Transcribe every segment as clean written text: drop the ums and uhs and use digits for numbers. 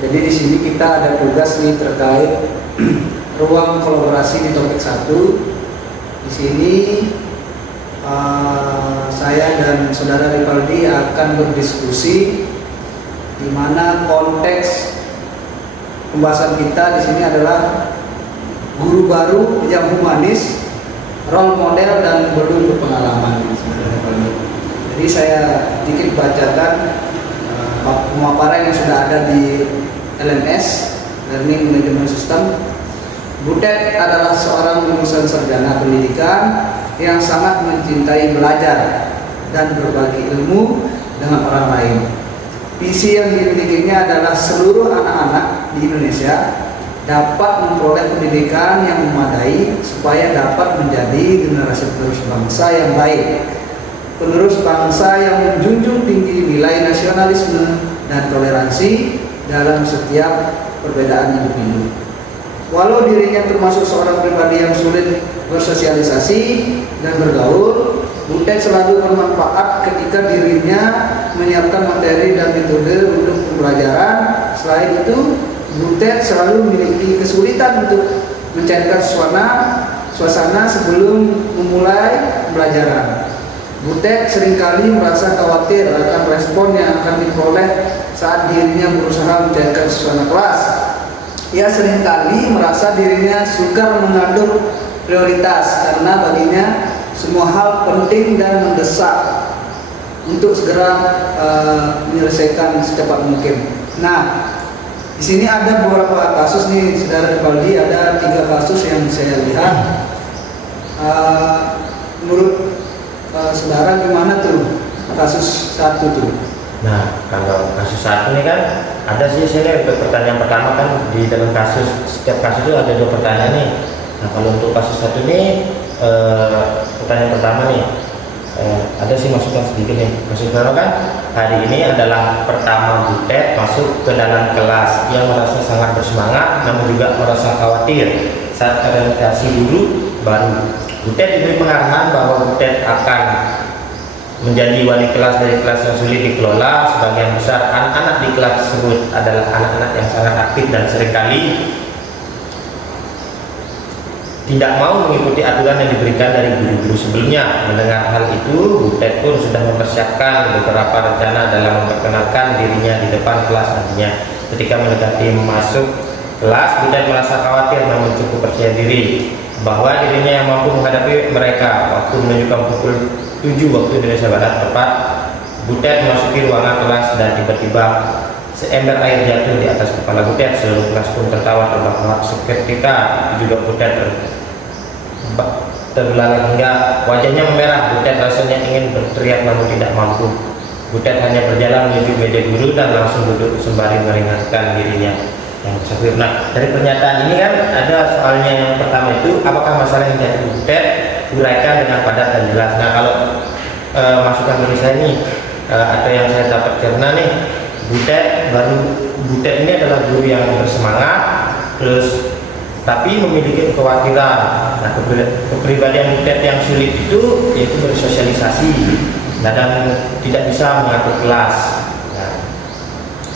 Jadi di sini kita ada tugas nih terkait ruang kolaborasi di topik 1. Di sini saya dan saudara Rivaldi akan berdiskusi di mana konteks pembahasan kita di sini adalah guru baru yang humanis, role model dan belum berpengalaman. Jadi saya sedikit bacakan pemaparan yang sudah ada di LMS, Learning Management System. Butet adalah seorang lulusan sarjana pendidikan yang sangat mencintai belajar dan berbagi ilmu dengan orang lain. Visi yang dimilikinya adalah seluruh anak-anak di Indonesia dapat memperoleh pendidikan yang memadai supaya dapat menjadi generasi penerus bangsa yang baik. Penerus bangsa yang menjunjung tinggi nilai nasionalisme dan toleransi dalam setiap perbedaan individu. Walau dirinya termasuk seorang pribadi yang sulit bersosialisasi dan bergaul, Butet selalu bermanfaat ketika dirinya menyiapkan materi dan metode untuk pembelajaran. Selain itu, Butet selalu memiliki kesulitan untuk mencairkan suasana sebelum memulai pembelajaran. Butet seringkali merasa khawatir akan respon yang akan diperoleh saat dirinya berusaha mencairkan suasana kelas. Ia seringkali merasa dirinya sukar mengatur prioritas karena baginya semua hal penting dan mendesak untuk segera menyelesaikan secepat mungkin. Nah, di sini ada beberapa kasus nih, saudara Rivaldi, ada 3 kasus yang saya lihat. Menurut saudara gimana tuh kasus 1 tuh? Nah, kalau kasus 1 ini kan ada sih, saya lihat pertanyaan pertama kan di dalam kasus, setiap kasus itu ada 2 pertanyaan nih. Nah, kalau untuk kasus 1 ini pertanyaan pertama nih, ada sih masukan sedikit nih. Maksud saya kan hari ini adalah pertama Butet masuk ke dalam kelas. Ia merasa sangat bersemangat namun juga merasa khawatir saat orientasi guru baru. Butet diberi pengarahan bahwa Butet akan menjadi wali kelas dari kelas yang sulit dikelola. Sebagian besar anak-anak di kelas tersebut adalah anak-anak yang sangat aktif dan seringkali tidak mau mengikuti aturan yang diberikan dari guru-guru sebelumnya. Mendengar hal itu, Butet pun sudah mempersiapkan beberapa rencana dalam memperkenalkan dirinya di depan kelas nantinya. Ketika mendekati masuk kelas, Butet merasa khawatir namun cukup percaya diri bahwa dirinya yang mampu menghadapi mereka. Waktu menunjukkan pukul 7 waktu Indonesia Barat tepat, Butet memasuki ruangan kelas dan tiba-tiba seember air jatuh di atas kepala Butet. Seluruh kelas pun tertawa terbahak seketika. Juga Butet terbelalak hingga wajahnya memerah. Butet rasanya ingin berteriak namun tidak mampu. Butet hanya berjalan menuju meja guru dan langsung duduk sembari meringankan dirinya yang sakit. Nah, dari pernyataan ini kan ada soalnya yang pertama itu, apakah masalah yang jadi Butet uraikan dengan padat dan jelas. Nah, kalau masukan dari saya ini atau yang saya dapat cerna nih, Butet ini adalah guru yang bersemangat, terus tapi memiliki kekhawatiran. Nah, kepribadian Butet yang sulit itu yaitu bersosialisasi dan tidak bisa mengatur kelas. Nah,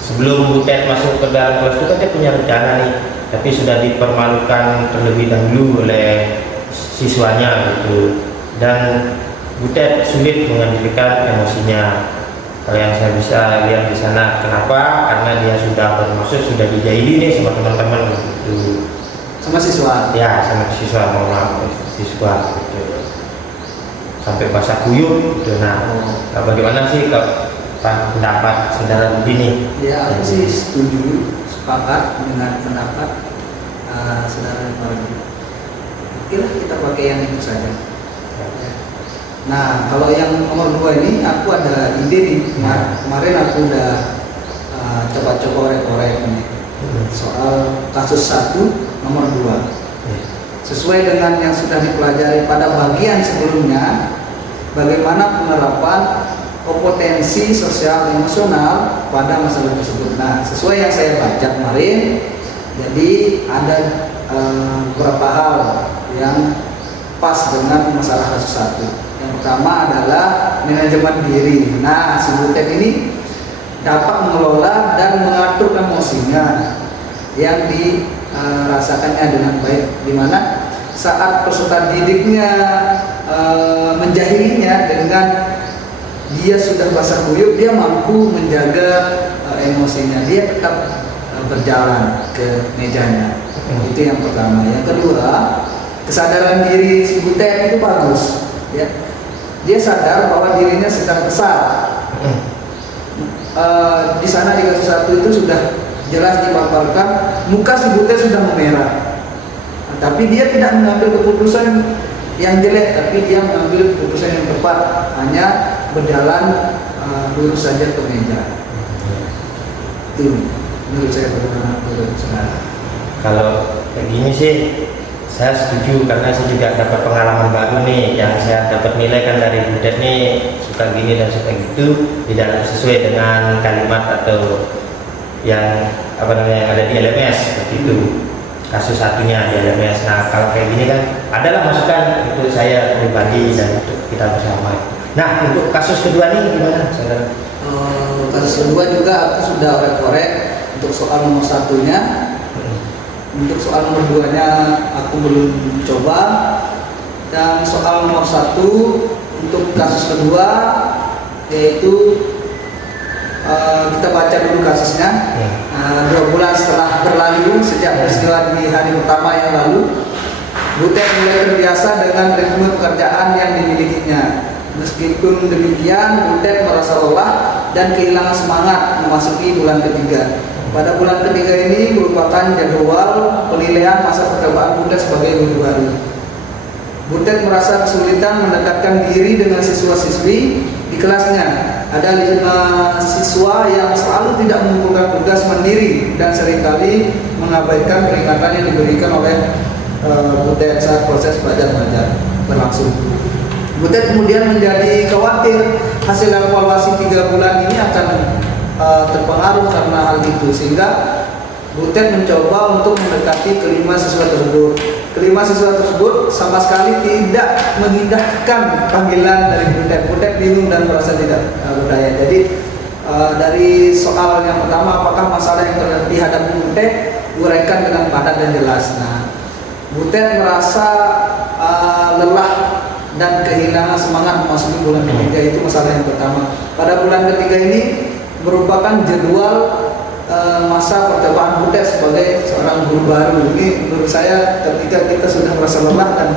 sebelum Butet masuk ke dalam kelas itu kan dia punya rencana nih, tapi sudah dipermalukan terlebih dahulu oleh siswanya gitu, dan Butet sulit mengendalikan emosinya. Kalau yang saya bisa lihat di sana, kenapa? Karena dia sudah bermaksud sudah dijahili nih sama teman-teman gitu. Sama siswa? Ya, sama siswa, mau siswa gitu. Sampai bahasa kuyup gitu. Nah, bagaimana sih kalau pendapat saudara begini? Ya, aku sih setuju, sepakat dengan pendapat saudara Rivaldi. Oke lah, kita pakai yang itu saja. Nah, kalau yang nomor 2 ini aku ada ide nih. Kemarin aku udah coba-coba korek-korek nih soal kasus 1 nomor 2. Sesuai dengan yang sudah dipelajari pada bagian sebelumnya, bagaimana penerapan kompetensi sosial emosional pada masalah tersebut. Nah, sesuai yang saya baca kemarin, jadi ada beberapa hal yang pas dengan masalah kasus 1. Yang pertama adalah manajemen diri. Nah, si Butet ini dapat mengelola dan mengatur emosinya yang dirasakannya dengan baik, dimana saat peserta didiknya menjahilinya dengan dia sudah basah kuyup, dia mampu menjaga emosinya, dia tetap berjalan ke mejanya. Itu yang pertama. Yang kedua, kesadaran diri si Butet itu bagus, ya. Dia sadar bahwa dirinya sedang kesal. Di sana di kasus 1 itu sudah jelas dipaparkan, muka si Butet sudah memerah. Tapi dia tidak mengambil keputusan yang jelek, tapi dia mengambil keputusan yang tepat, hanya berjalan lurus saja ke meja. Itu menurut saya bagaimana menurut saudara? Kalau begini sih saya setuju, karena saya juga dapat pengalaman baru nih yang saya dapat nilai kan dari Butet nih, suka gini dan suka gitu, tidak sesuai dengan kalimat atau yang yang ada di LMS seperti itu. Kasus satunya di LMS. Nah, kalau kayak gini kan adalah masukan untuk saya pribadi dan untuk kita bersama. Nah, untuk kasus kedua nih gimana, saudara? Kasus kedua juga aku sudah orek-orek untuk soal nomor 1-nya. Untuk soal nomor 2-nya aku belum coba. Dan soal nomor 1 untuk kasus kedua yaitu kita baca dulu kasusnya. 2 bulan setelah berlalu sejak peristiwa di hari pertama yang lalu, Butet mulai terbiasa dengan ritme pekerjaan yang dimilikinya. Meskipun demikian, Butet merasa lelah dan kehilangan semangat memasuki bulan ketiga. Pada bulan ketiga ini merupakan jadwal penilaian masa percobaan Butet sebagai guru baru. Butet merasa kesulitan mendekatkan diri dengan siswa-siswi di kelasnya. Ada 5 siswa yang selalu tidak mengumpulkan tugas mandiri dan seringkali mengabaikan peringatan yang diberikan oleh Butet saat proses belajar mengajar berlangsung. Butet kemudian menjadi khawatir hasil evaluasi 3 bulan ini akan terpengaruh karena hal itu, sehingga Butet mencoba untuk mendekati kelima siswa tersebut. Kelima siswa tersebut sama sekali tidak mengindahkan panggilan dari Butet. Butet bingung dan merasa tidak berdaya. Jadi dari soal yang pertama, apakah masalah yang dihadapi Butet, uraikan dengan padat dan jelas. Nah, Butet merasa lelah dan kehilangan semangat memasuki bulan ketiga, itu masalah yang pertama. Pada bulan ketiga ini merupakan jadwal masa percobaan Butet sebagai seorang guru baru. Ini menurut saya ketika kita sudah merasa lelah dan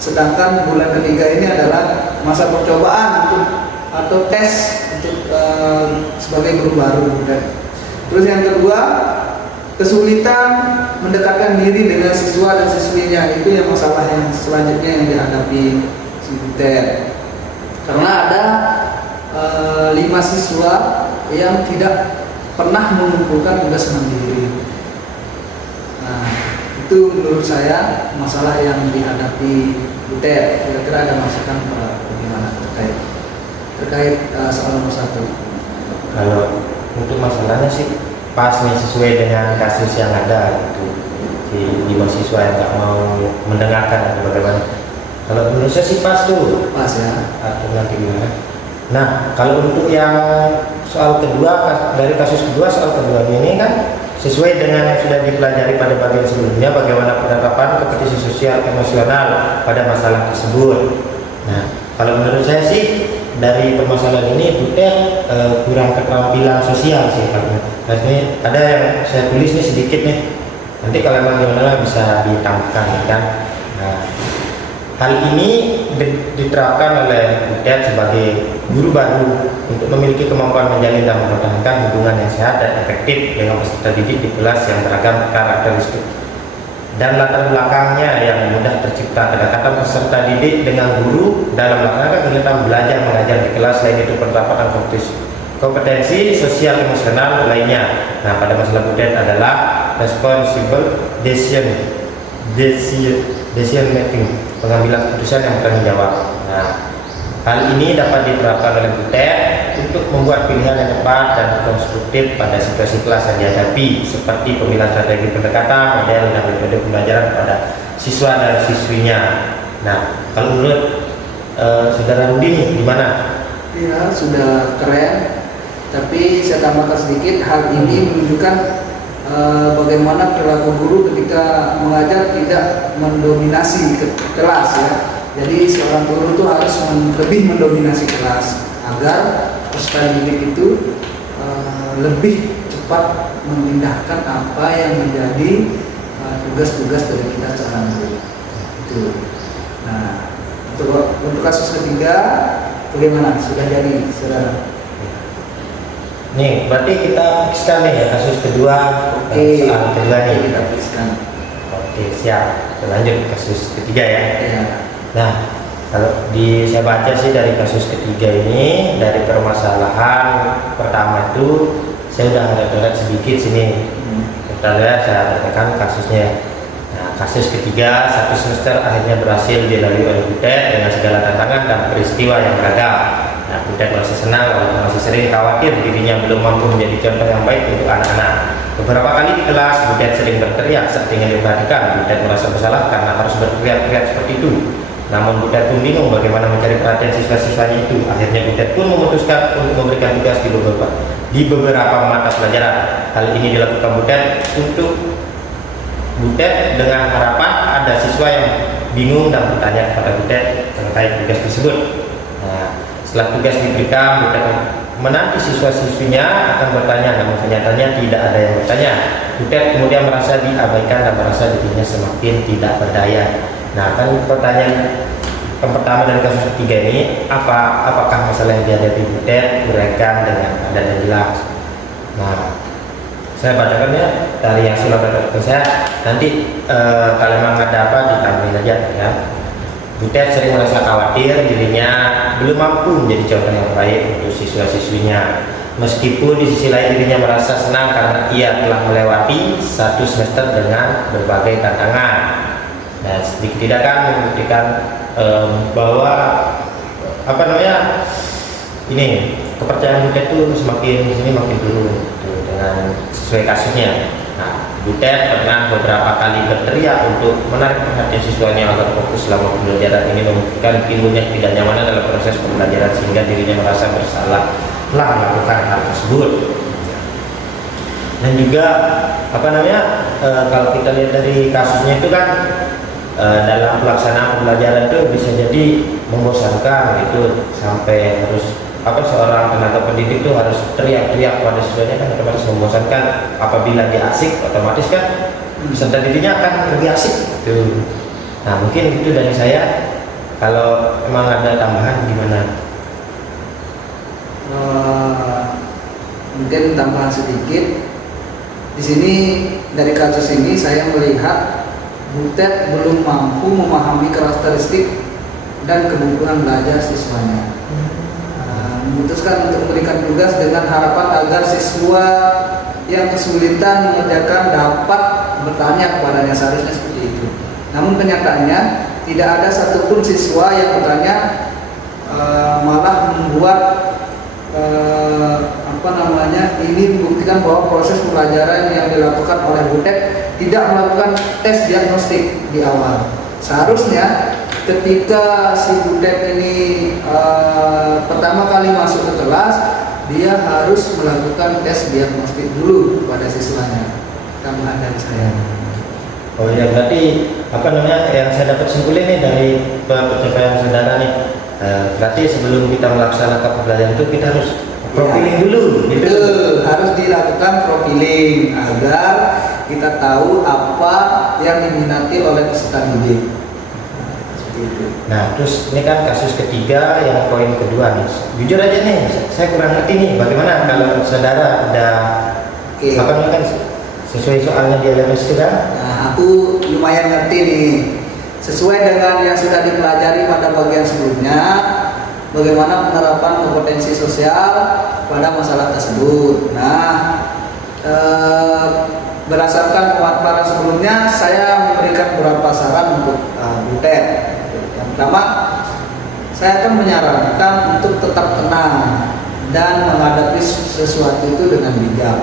sedangkan bulan ketiga ini adalah masa percobaan untuk atau tes untuk sebagai guru baru Butet. Terus yang kedua, kesulitan mendekatkan diri dengan siswa dan siswinya, itu yang masalah yang selanjutnya yang dihadapi si Butet. Karena ada 5 siswa yang tidak pernah mengumpulkan tugas mandiri. Nah, itu menurut saya masalah yang dihadapi Butet. Kira-kira ada masukan bagaimana terkait soal nomor 1? Kalau untuk masalahnya sih pas nih, sesuai dengan kasus yang ada itu si 5 siswa yang nggak mau mendengarkan atau bagaimana. Kalau menurut saya sih pas tuh, Pas ya. atau nanti gimana. Nah, kalau untuk yang soal kedua, dari kasus kedua, soal kedua ini kan sesuai dengan yang sudah dipelajari pada bagian sebelumnya, bagaimana penerapan kompetisi sosial emosional pada masalah tersebut. Nah, kalau menurut saya sih dari permasalahan ini Butet kurang keterampilan sosial sih. Nah, ini ada yang saya tulis nih sedikit nih, nanti kalau memang gimana bisa ditambahkan kan. Nah, hal ini diterapkan oleh Butet sebagai guru baru untuk memiliki kemampuan menjalin dan mempertahankan hubungan yang sehat dan efektif dengan peserta didik di kelas yang beragam karakteristik dan latar belakangnya yang mudah tercipta. Kedekatan peserta didik dengan guru dalam melaksanakan kegiatan belajar mengajar di kelas, selain itu penerapan kompetensi sosial emosional lainnya. Nah, pada masalah Butet adalah responsible decision making, pengambilan keputusan yang bertanggung jawab. Nah, hal ini dapat diterapkan oleh Butet untuk membuat pilihan yang tepat dan konstruktif pada situasi kelas yang dihadapi, seperti pemilihan strategi pendekatan, model, dan metode pembelajaran pada siswa dan siswinya. Nah, kalau menurut saudara Rudi gimana? Ya, sudah keren. Tapi saya tambahkan sedikit, hal ini menunjukkan bagaimana perilaku guru ketika mengajar tidak mendominasi kelas ya. Jadi seorang guru itu harus lebih mendominasi kelas agar peserta didik itu lebih cepat memindahkan apa yang menjadi tugas-tugas dari kita seorang guru. Itu. Nah, untuk kasus ketiga bagaimana? Sudah jadi, saudara? Nih, berarti kita fixkan nih ya kasus kedua. Oke, soal kedua nih. kita fixkan. Oke, siap. Kita lanjut ke kasus ketiga ya. Ya. Nah, kalau saya baca sih dari kasus ketiga ini, dari permasalahan pertama itu saya udah ada sedikit sini. Kita lihat, saya tekan kasusnya. Nah, kasus ketiga, 1 semester akhirnya berhasil dilalui oleh Butet dengan segala tantangan dan peristiwa yang beragam. Nah, Butet merasa senang, walaupun masih sering khawatir dirinya belum mampu menjadi contoh yang baik untuk anak-anak. Beberapa kali di kelas, Butet sering berteriak saat ingin diperhatikan. Butet merasa bersalah karena harus berteriak-teriak seperti itu. Namun Butet pun bingung bagaimana mencari perhatian siswa-siswanya itu. Akhirnya Butet pun memutuskan untuk memberikan tugas di beberapa mata pelajaran. Hal ini dilakukan Butet untuk Butet dengan harapan ada siswa yang bingung dan bertanya kepada Butet terkait tugas tersebut. Nah, setelah tugas diberikan, Butet menanti siswa-siswinya akan bertanya, namun kenyataannya tidak ada yang bertanya. Butet kemudian merasa diabaikan dan merasa dirinya semakin tidak berdaya. Nah, kan pertanyaan yang pertama dari kasus ketiga ini, apakah masalah yang dihadapi Butet uraikan dengan padat dan jelas. Nah, saya bacakan ya dari yang sudah ke saya. Nanti kalau memang ada apa ditambahin aja ya. Butet sering merasa khawatir dirinya belum mampu menjadi contoh yang baik untuk siswa-siswinya. Meskipun di sisi lain dirinya merasa senang karena ia telah melewati 1 semester dengan berbagai tantangan. Nah, sedikit tidak kan membuktikan bahwa ini kepercayaan Butet itu semakin di sini makin turun dengan sesuai kasusnya. Nah, Butet pernah beberapa kali berteriak untuk menarik perhatian siswanya agar fokus selama pembelajaran. Ini membuktikan timbulnya ketidaknyamanan dalam proses pembelajaran sehingga dirinya merasa bersalah telah melakukan hal tersebut. Dan juga kalau kita lihat dari kasusnya itu kan dalam pelaksanaan pembelajaran itu bisa jadi membosankan gitu, sampai harus seorang tenaga pendidik itu harus teriak-teriak pada siswanya, kan otomatis membosankan. Apabila dia asik, otomatis kan peserta didiknya akan lebih asik gitu. Nah, mungkin itu dari saya. Kalau emang ada tambahan gimana? Mungkin tambahan sedikit. Di sini dari kasus ini saya melihat Butet belum mampu memahami karakteristik dan kebutuhan belajar siswanya. Memutuskan untuk memberikan tugas dengan harapan agar siswa yang kesulitan mengerjakan dapat bertanya kepadanya, seharusnya seperti itu. Namun kenyataannya tidak ada satupun siswa yang bertanya, malah membuat ini membuktikan bahwa proses pembelajaran yang dilakukan oleh Butet tidak melakukan tes diagnostik di awal. Seharusnya ketika si Butet ini pertama kali masuk ke kelas, dia harus melakukan tes diagnostik dulu pada siswanya. Tambahan dari saya. Oh ya, berarti yang saya dapat simpulin nih dari pencapaian saudara nih, berarti sebelum kita melaksanakan pembelajaran itu kita harus profiling dulu gitu. Betul, harus dilakukan profiling agar kita tahu apa yang diminati oleh peserta didik. Nah, terus ini kan kasus ketiga yang poin kedua nih. Jujur aja nih, saya kurang ngerti nih bagaimana kalau saudara ada kan sesuai soalnya di LMS itu kan? Nah, aku lumayan ngerti nih. Sesuai dengan yang sudah dipelajari pada bagian sebelumnya, bagaimana penerapan kompetensi sosial pada masalah tersebut. Nah, berdasarkan pemaparan sebelumnya, saya memberikan beberapa saran untuk Butet. Yang pertama, saya akan menyarankan untuk tetap tenang dan menghadapi sesuatu itu dengan bijak.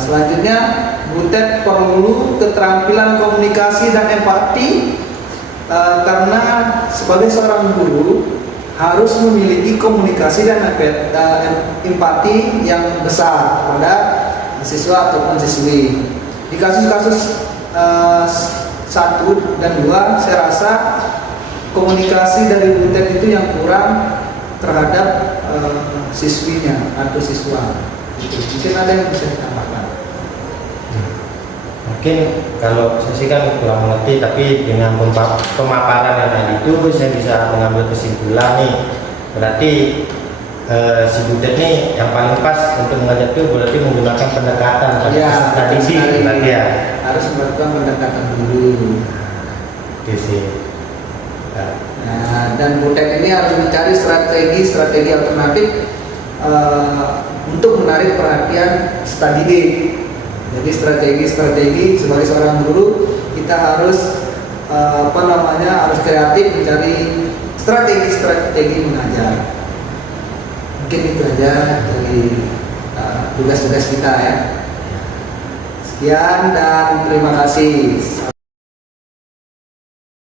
Selanjutnya, Butet perlu keterampilan komunikasi dan empati, karena sebagai seorang guru harus memiliki komunikasi dan empati yang besar pada siswa ataupun siswi. Di kasus-kasus 1 dan 2, saya rasa komunikasi dari Butet itu yang kurang terhadap siswinya atau siswa. Mungkin ada yang bisa ditambahkan. Mungkin kalau saya sih kan kurang mengerti, tapi dengan pemaparan yang tadi itu saya bisa mengambil kesimpulan nih. Berarti si Butet nih yang paling pas untuk mengajar itu berarti menggunakan pendekatan pada peserta didik, berarti ya. Harus melakukan pendekatan dulu. Itu sih. Nah, dan Butet ini harus mencari strategi alternatif untuk menarik perhatian peserta didik. Jadi strategi sebagai seorang guru kita harus harus kreatif mencari strategi mengajar. Mungkin itu aja dari tugas-tugas kita ya. Sekian dan terima kasih.